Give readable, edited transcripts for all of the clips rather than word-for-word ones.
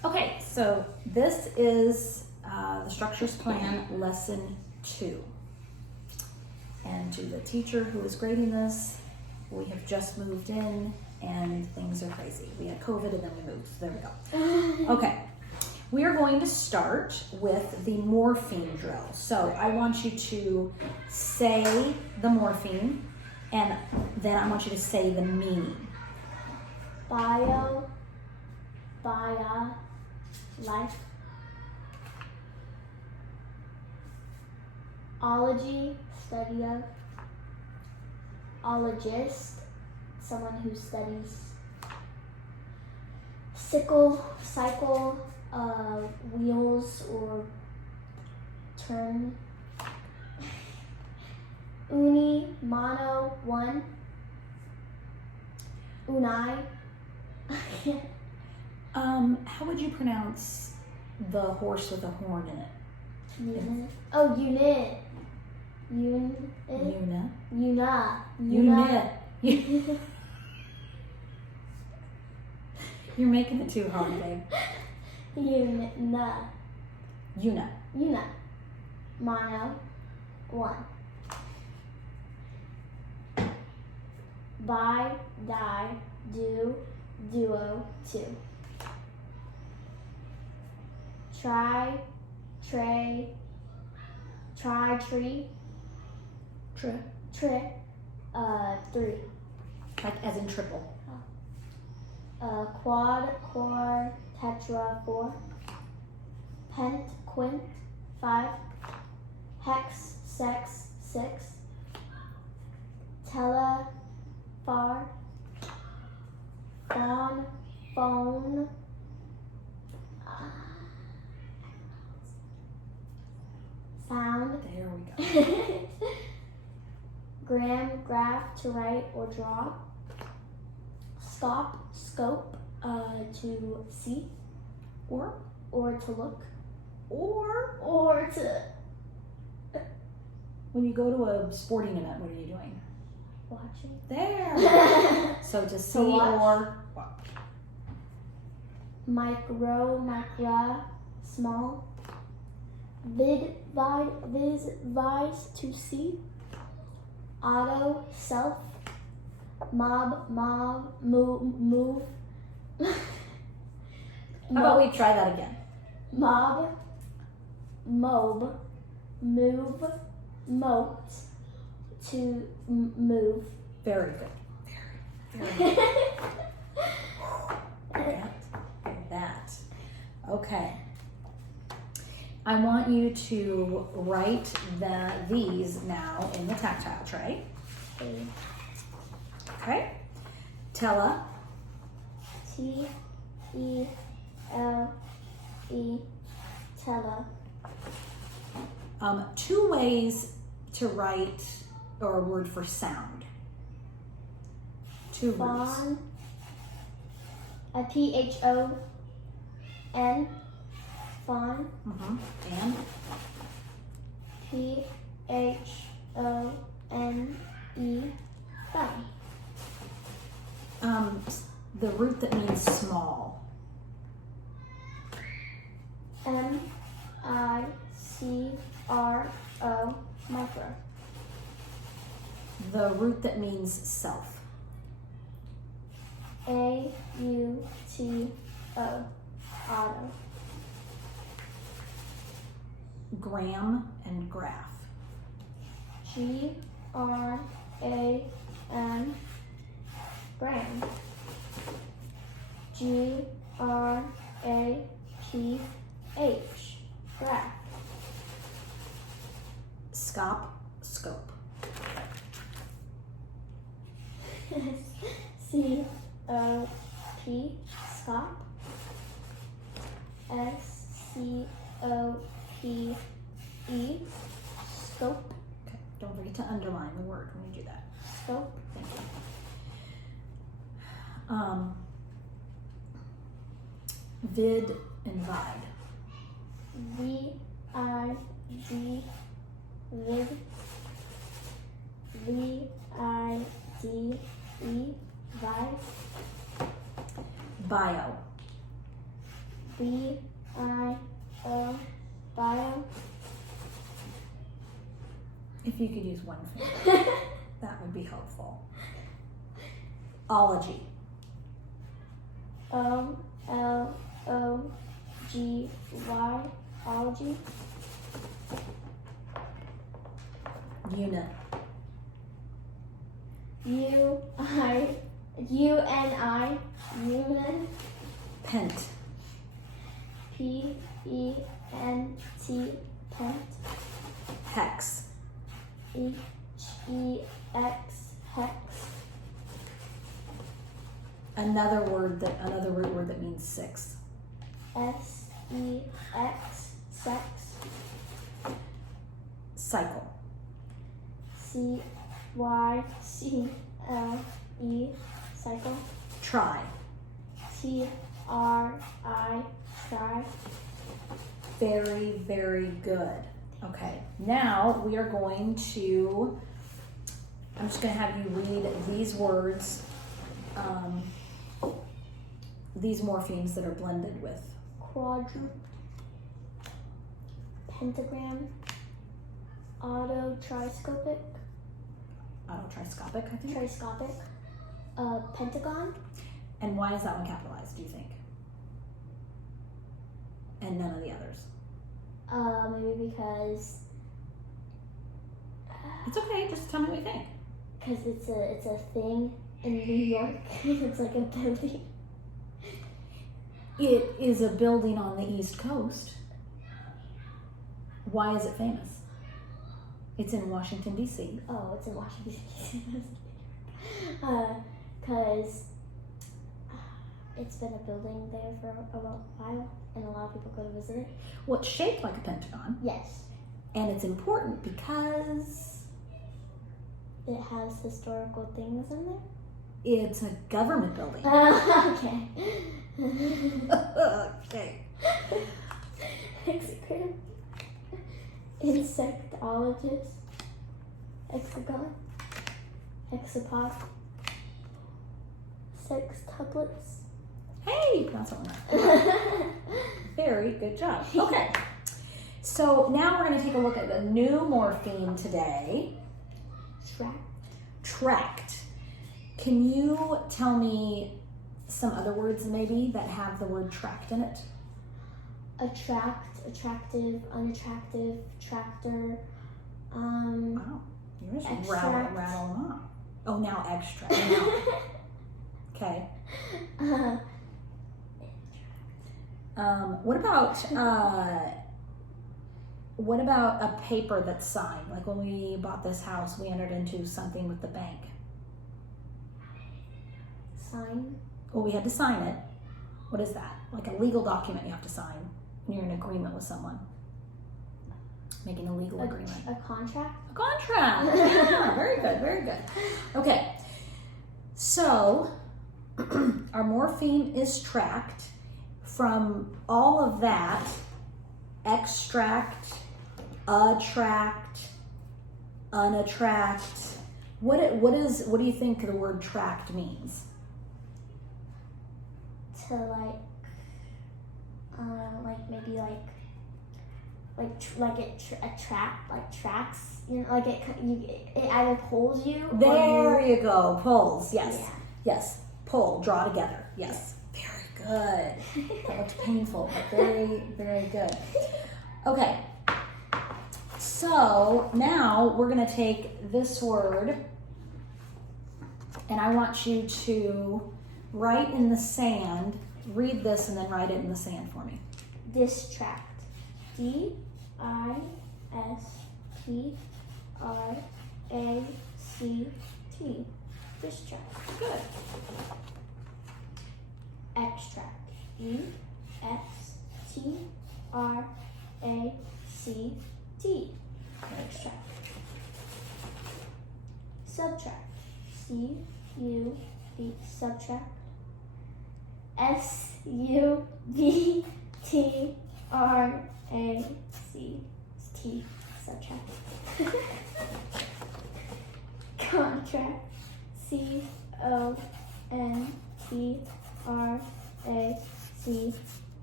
Okay, so this is the Structures Plan Lesson 2. And to the teacher who is grading this, we have just moved in and things are crazy. We had COVID and then we moved, so there we go. Okay, we are going to start with the morpheme drill. So I want you to say the morpheme and then I want you to say the meaning. Bio, life. Ology, study of. Ologist, someone who studies. Cycle, wheels or turn. Uni, mono, one. Unai. How would you pronounce the horse with a horn in it? Unit. Oh, unit. Una. Unit. You're making it too hard, babe. Una. Mono. One. Bi, die, do, duo, two. Try, tree. Three. Like as in triple. Quad, tetra, four. Pent, quint, five. Hex, sex, six. Tele, far. Fawn, phone. Found. There we go. Gram, graph, to write or draw. Stop, scope, to see Or to look or to when you go to a sporting event, what are you doing? watching. There. So to see watch. or watch. Micra, small. Vid, viz, to see. Auto, self. Mob, move. How about we try that again? Mob, move, moat, to move. Very good. Very good. That. Okay. I want you to write these now in the tactile tray. Okay. Tele. Tele. Tele. Two ways to write or a word for sound. Two roots. Fawn. PHON. Fawn. And PHONE. Fun. The root that means small. MICRO. Micro. The root that means self. AUTO. Auto. Gram and graph. GRAM. Gram. GRAPH. Graph. Scop, scope. COP. Scop. SCOPE. Scope. Okay. Don't forget to underline the word when you do that. Scope. Thank you. Vid and vide. VID. Vid. VIDE. Vide. Bio. B-I-O, bio. If you could use one finger, that would be helpful. Ology. O-L-O-G-Y, ology. Unit. U-N-I, unit. Pent. P-E-N-T, pent. Hex. H-E-X, hex. Another root word that means six. S-E-X, sex. Cycle. C-Y-C-L-E, cycle. Try. T-R-I, try. Very, very good. Okay, now we are going to, I'm just going to have you read these words, these morphemes that are blended with. Quadrant. Pentagram. Autotriscopic. Autotriscopic, I think. Triscopic. Pentagon. And why is that one capitalized, do you think? And none of the others. Maybe because It's okay, just tell me what you think. it's a thing in New York. It's like a building. It is a building on the East Coast. Why is it famous? It's in Washington, D.C. Oh, it's in Washington D.C. Because it's been a building there for a while, and a lot of people go to visit it. Well, it's shaped like a pentagon, Yes, and it's important because it has historical things in there. it's a government building. Okay. Okay. Hexagram. Insectologist. Hexagon. Hexapod. Sextuplets. Hey, you pronounced that one right. Very good job. Okay. So now we're going to take a look at the new morpheme today. Tract. Tract. Can you tell me some other words maybe that have the word tract in it? Attract, attractive, unattractive, tractor. Wow. You're just Extract. rattle them off. Oh, now extract. Now. Okay. What about a paper that's signed? Like when we bought this house, we entered into something with the bank. Sign. Well, we had to sign it. What is that? Like a legal document you have to sign when you're in agreement with someone. Making a legal agreement. A contract. A contract. Yeah, very good, very good. Okay, so our morpheme is tract. From all of that, extract, attract, unattract. What do you think the word tract means? To maybe tracks. You know, like it either pulls you. There you go. Pulls. Yes. Yeah. Yes. Pull. Draw together. Yes. Very good. That looked painful, but very, very good. Okay. So now we're going to take this word, and I want you to write in the sand. Read this and then write it in the sand for me. Distract. D-I-S-T-R-A-C-T. Distract. Good. Extract. E-X-T-R-A-C-T. Extract. Subtract. C-U-B. Subtract. S-U-B-T-R-A-C-T. Subtract. Contract. C-O-N-T-R-A-C-T.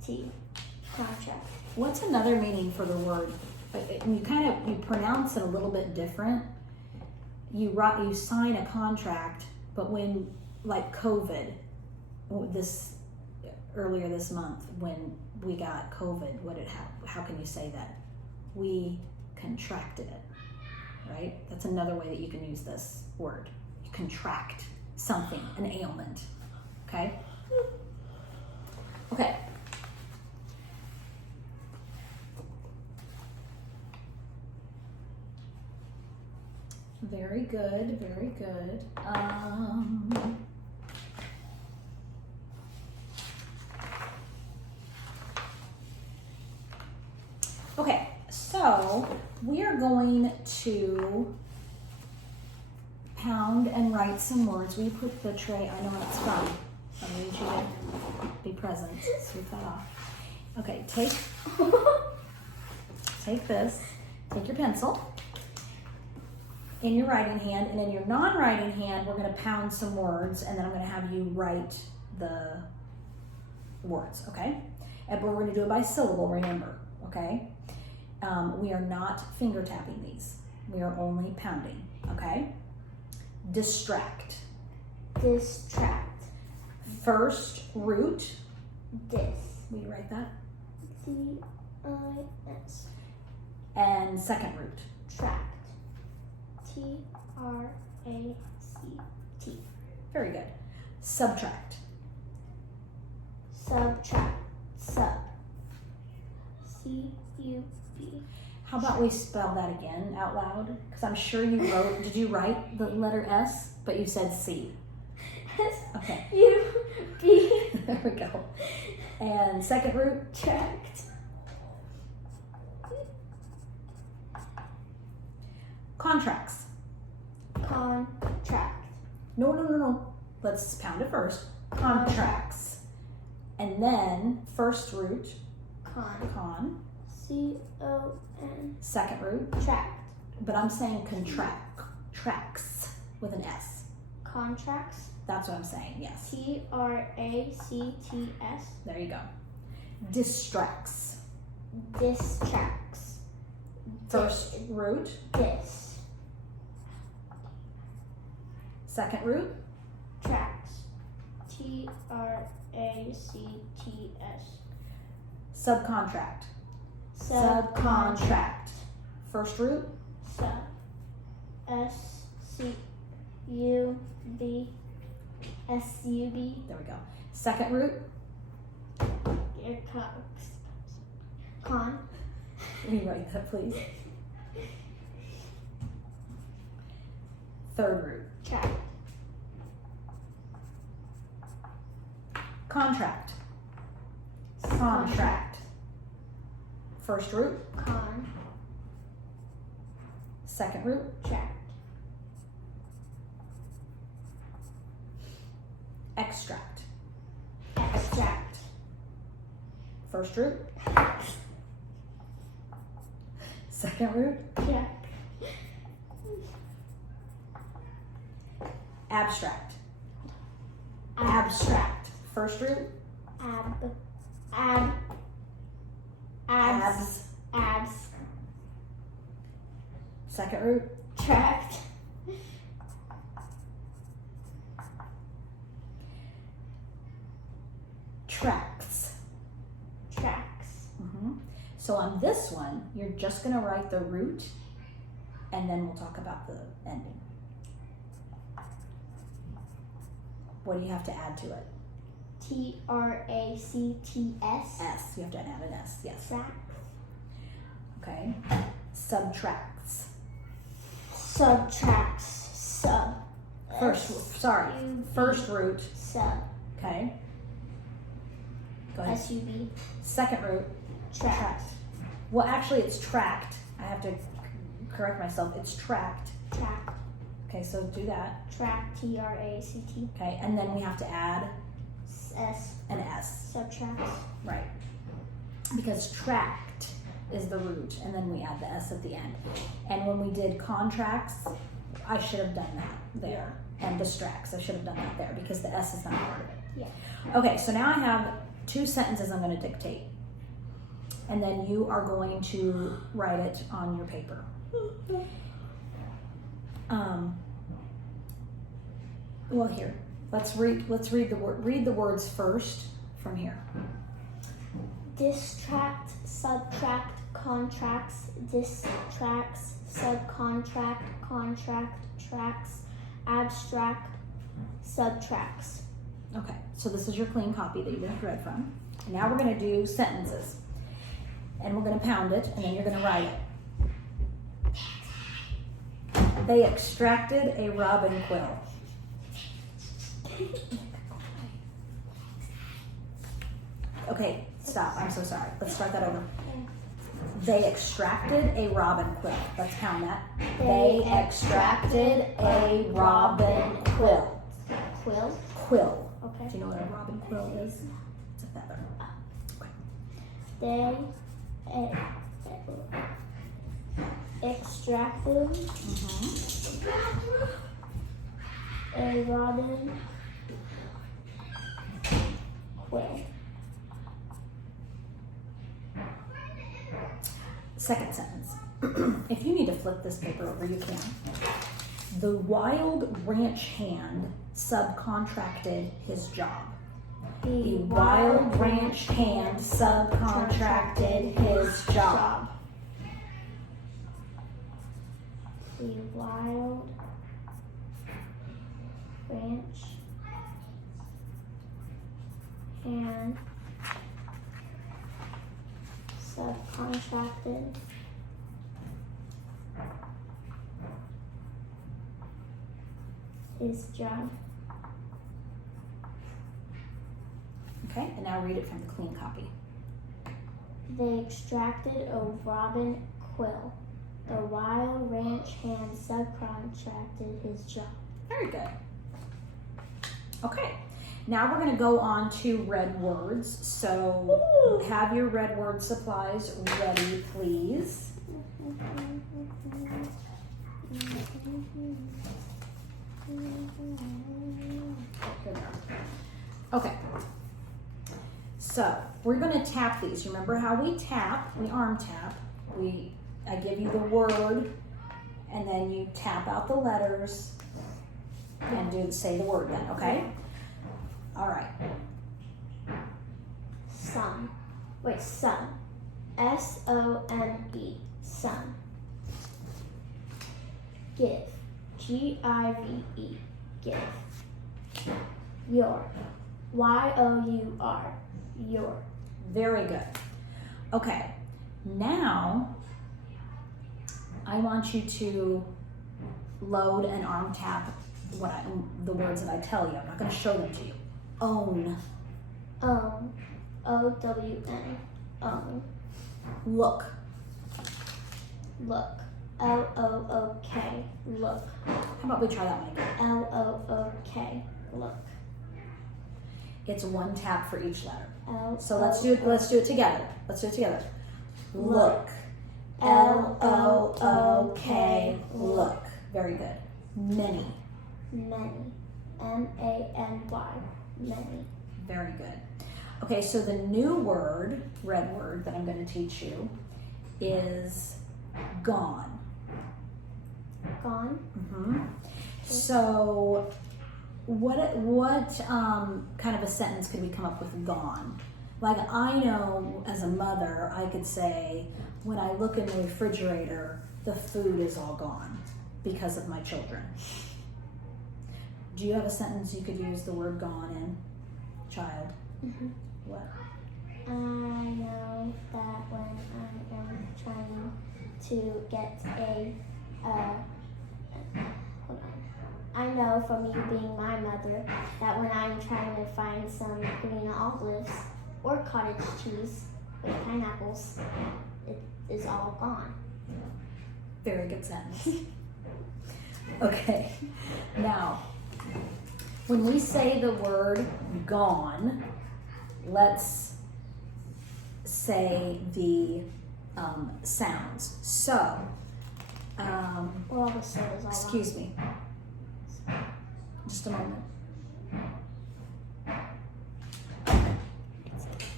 T. Contract. What's another meaning for the word? You pronounce it a little bit different. You sign a contract, but when, like COVID, earlier this month when we got COVID, how can you say that? We contracted it, right? That's another way that you can use this word. You contract something, an ailment, okay? Okay. Very good, very good. Okay, so we are going to pound and write some words. We put the tray, I know it's fun. I need you to be present. Sweep that off. Okay, take this, take your pencil in your writing hand, and in your non-writing hand, we're gonna pound some words, and then I'm gonna have you write the words, okay? But we're gonna do it by syllable, remember, okay? We are not finger tapping these. We are only pounding, okay? Distract. Distract. First root. Dis. Will you write that? D-I-S. And second root. Tract. T-R-A-C-T. Very good. Subtract. Subtract. Sub. C-U-B. How about we spell that again out loud? Because I'm sure you wrote, did you write the letter S? But you said C. Okay. U-B. There we go. And second root? Tract. Contracts. Contract. No. Let's pound it first. Contracts. And then first root, con. C-O-N. Second root, Tract. but I'm saying tracts with an S. Contracts. That's what I'm saying, yes. T-R-A-C-T-S. There you go. Distracts. Distracts. First root, Dis. second root, Tracts. T-R-A-C-T-S. subcontract. Subcontract. First root, Sub. S-C-U-B. S-U-B. there we go. Second root, Con. rewrite that please. Third root, Tract. contract. Contract. First root, Con. second root, Tract. extract. Extract. First root, second root, Tract. abstract. Abstract. First root, Abs. second root, Tract. tracts. Tracts. So on this one, you're just gonna write the root, and then we'll talk about the ending. What do you have to add to it? T-R-A-C-T-S. S. You have to add an S, yes. Tract. Okay. Subtracts. Subtracts. Sub. First root, Sub. okay. Go ahead. S-U-B. Second root, Tract. well, actually, it's tract. I have to correct myself. It's tract. Tract. Okay, so do that. Tract. T-R-A-C-T. Okay, and then we have to add S. an S, Subtracts. right? Because tract is the root, and then we add the S at the end. And when we did contracts, I should have done that there. And distracts, I should have done that there because the S is not part of it. Yeah. Okay, so now I have 2 sentences I'm going to dictate. And then you are going to write it on your paper. Well, here, let's read the words first from here. Distract, subtract, contracts, distracts, subcontract, contract, tracks, abstract, subtracts. Okay, so this is your clean copy that you just read from. And now we're going to do sentences. And we're going to pound it, and then you're going to write it. They extracted a robin quill. Okay, stop. I'm so sorry. Let's start that over. They extracted a robin quill. Let's pound that. They extracted a robin quill. Quill? Quill. Okay. Do you know what a robin quill is? It's a feather. Okay. They extracted a robin quill. Second sentence. If you need to flip this paper over, you can. The wild ranch hand subcontracted his job. The wild ranch hand subcontracted his job. The wild ranch hand subcontracted his job. Okay, and now read it from the clean copy. They extracted a robin quill. The wild ranch hand subcontracted his job. Very good. Okay, now we're going to go on to red words. So have your red word supplies ready, please. Okay. So we're going to tap these. Remember how we tap? We arm tap. I give you the word, and then you tap out the letters and say the word then. Okay. All right. Sun. Wait, sun. S-O-N-E. Sun. Give. G-I-V-E. Give. Your. Y-O-U-R. Your. Very good. Okay. Now I want you to load and arm tap the words that I tell you. I'm not going to show them to you. Own. Own. O-W-N. Own. Look. Look. L-O-O-K. Look. How about we try that one again? L-O-O-K. Look. It's one tap for each letter. L. So let's do it together. Let's do it together. Look. L-O-O-K. Look. Very good. Many. Many. M-A-N-Y. Many. Very good. Okay, so the new word, red word, that I'm going to teach you is gone. Gone. So what kind of a sentence could we come up with gone? Like, I know as a mother, I could say, when I look in the refrigerator, the food is all gone because of my children. Do you have a sentence you could use the word gone in, child? What? I know that when I am trying to get I know from you being my mother that when I'm trying to find some green olives or cottage cheese with pineapples, it is all gone. Very good sentence. Okay, now, when we say the word gone, let's say the sounds. So, Well, the soda's all excuse me, just a moment.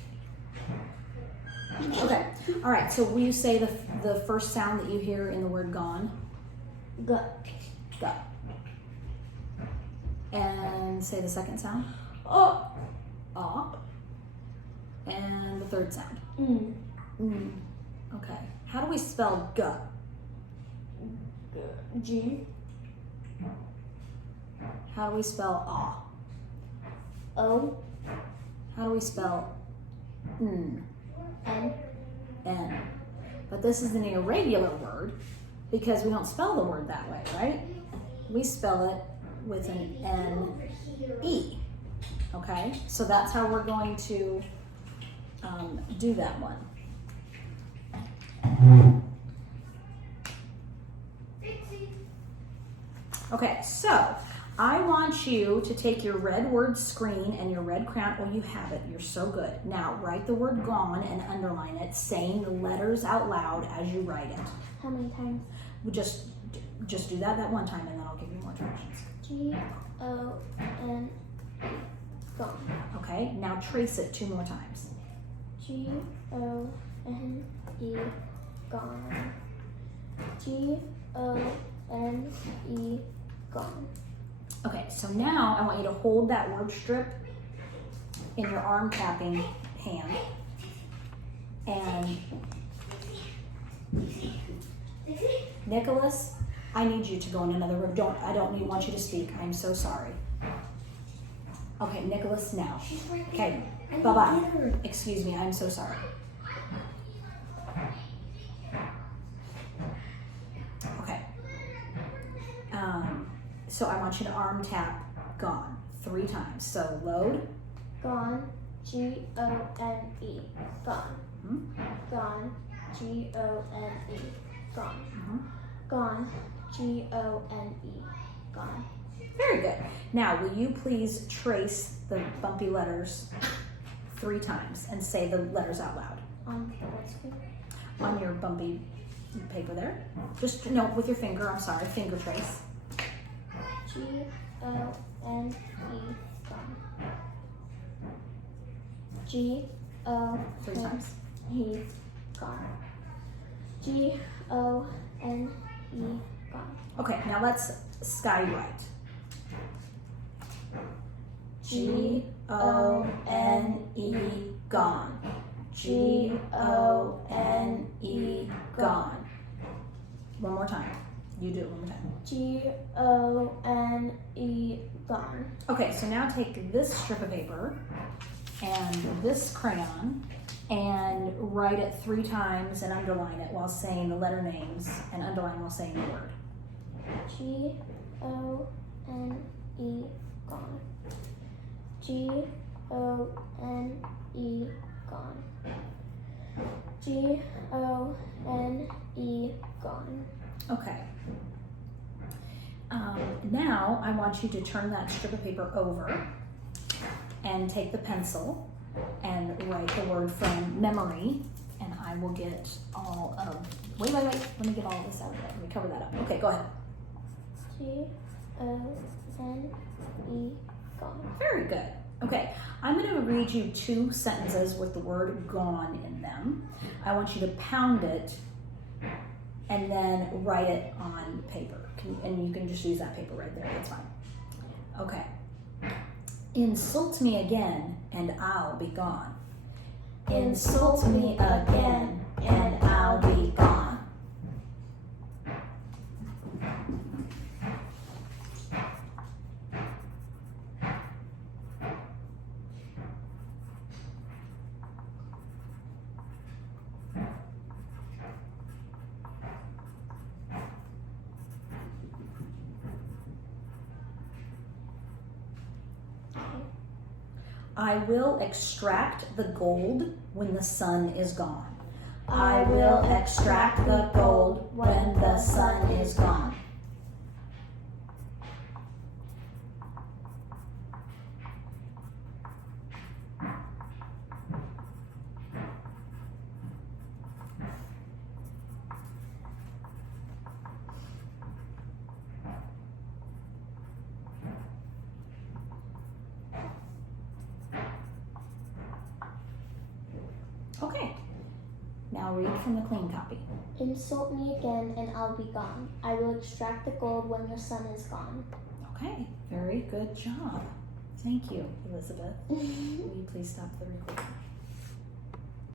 Okay. All right. So will you say the first sound that you hear in the word gone? G. Go. And say the second sound. Oh. Aw. And the third sound. Mm. Mm. Okay. How do we spell G? G. How do we spell aw? O. How do we spell N? N. N. But this is an irregular word because we don't spell the word that way, right? We spell it with an N-E. Okay? So that's how we're going to do that one. Okay, so I want you to take your red word screen and your red crayon. Oh, you have it. You're so good. Now write the word gone and underline it, saying the letters out loud as you write it. How many times? Just do that one time, and then I'll give you more directions. G-O-N. Gone. Okay, now trace it 2 more times. G-O-N-E. Gone. G-O-N-E. Gone. Okay, so now I want you to hold that word strip in your arm tapping hand, and Nicholas, I need you to go in another room. I don't even want you to speak. I'm so sorry. Okay, Nicholas, now. Okay, bye-bye. Excuse me, I'm so sorry. Okay. So I want you to arm tap gone 3 times. So load. Gone. G-O-N-E. Gone. Gone. G-O-N-E. Gone. Gone. G-O-N-E. Gone. Very good. Now, will you please trace the bumpy letters 3 times and say the letters out loud On what screen? on your bumpy paper there? Just, no, with your finger, I'm sorry, finger trace. G-O-N-E. Gone. G-O-N-E. 3 times. Gone. G-O-N-E. Gone. Okay, now let's skywrite. G-O-N-E, gone. G-O-N-E, gone. One more time. You do it one more time. G-O-N-E. Gone. Okay, so now take this strip of paper and this crayon and write it 3 times and underline it while saying the letter names and underline while saying the word. G-O-N-E. Gone. G-O-N-E. Gone. G-O-N-E. Gone. Okay. Now I want you to turn that strip of paper over and take the pencil and write the word from memory, and I will get all of, wait, let me get all of this out of there. Let me cover that up. Okay, go ahead. G-O-N-E. Gone. Very good. Okay, I'm going to read you 2 sentences with the word gone in them. I want you to pound it and then write it on paper. And you can just use that paper right there, that's fine. Okay. Insult me again and I'll be gone. Insult me again and I'll be gone. I will extract the gold when the sun is gone. I will extract the gold when the sun is gone. Okay, Now read from the clean copy. Insult me again and I'll be gone. I will extract the gold when your son is gone. Okay, very good job. Thank you, Elizabeth. Will you please stop the recording?